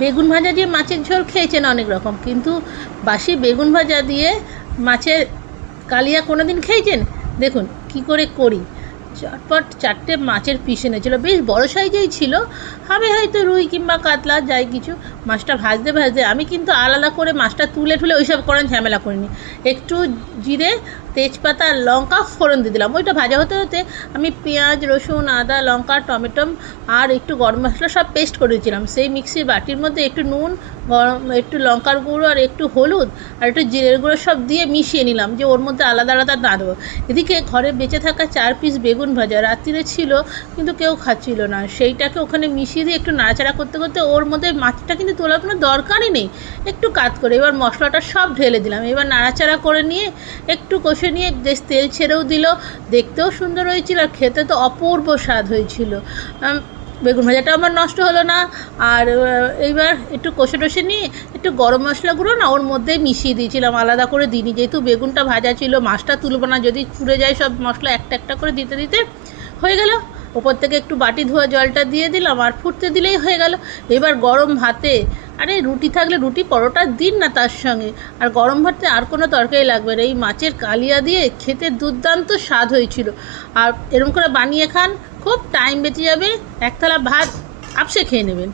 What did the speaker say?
বেগুন ভাজা দিয়ে মাছের ঝোল খেয়েছেন অনেক রকম, কিন্তু বাসি বেগুন ভাজা দিয়ে মাছের কালিয়া কোনো দিন খেয়েছেন? দেখুন কি করে করি। চটপট 4টে মাছের পিস এনেছিল, বেশ বড় সাইজেই ছিল, হবে হয়তো রুই কিংবা কাতলা যাই কিছু। মাছটা ভাজতে ভাজতে আমি কিন্তু আলাদা করে মাছটা তুলে ঠুলে ওইসব করেন ঝামেলা করিনি। একটু জিরে, তেজপাতা, লঙ্কা ফোড়ন দিয়ে দিলাম। ওইটা ভাজা হতে হতে আমি পেঁয়াজ, রসুন, আদা, লঙ্কা, টমেটো আর একটু গরম মশলা সব পেস্ট করে দিয়েছিলাম। সেই মিক্সির বাটির মধ্যে একটু নুন, একটু লঙ্কার গুঁড়ো আর একটু হলুদ আর একটু জিরের গুঁড়ো সব দিয়ে মিশিয়ে নিলাম, যে ওর মধ্যে আলাদা আলাদা না দেবো। এদিকে ঘরে বেঁচে থাকা 4 পিস বেগুন ভাজা রাত্রিরে ছিল, কিন্তু কেউ খাচ্ছিল না, সেইটাকে ওখানে মিশিয়ে দিয়ে একটু নাড়াচাড়া করতে করতে ওর মধ্যে মাছটা কিন্তু তোলার কোনো দরকারই নেই, একটু কাত করে এবার মশলাটা সব ঢেলে দিলাম। এবার নাড়াচাড়া করে নিয়ে একটু কষে নিয়ে বেশ তেল ছেড়েও দিল, দেখতেও সুন্দর হয়েছিল আর খেতে তো অপূর্ব স্বাদ হয়েছিল। বেগুন ভাজাটা আমার নষ্ট হলো না। আর এইবার একটু কষে টষে নিয়ে একটু গরম মশলা গুঁড়ো না ওর মধ্যে মিশিয়ে দিয়েছিলাম, আলাদা করে দিইনি, যেহেতু বেগুনটা ভাজা ছিল, মাছটা তুলব না, যদি পুড়ে যায় সব মশলা একটা একটা করে দিতে দিতে হয়ে গেল। ওপর থেকে একটু বাটি ধোয়া জলটা দিয়ে দিলাম আর ফুটতে দিলেই হয়ে গেল। এবার গরম ভাতে, আরে রুটি থাকলে রুটি পরোটা দিন না তার সঙ্গে, আর গরম ভাতে আর কোনো তরকারি লাগবে না, এই মাছের কালিয়া দিয়ে খেতে দুর্দান্ত স্বাদ হয়েছিল। আর এরকম করে বানিয়ে খান, খুব টাইম বেঁচে যাবে, এক থালা ভাত আপসে খেয়ে নেবেন।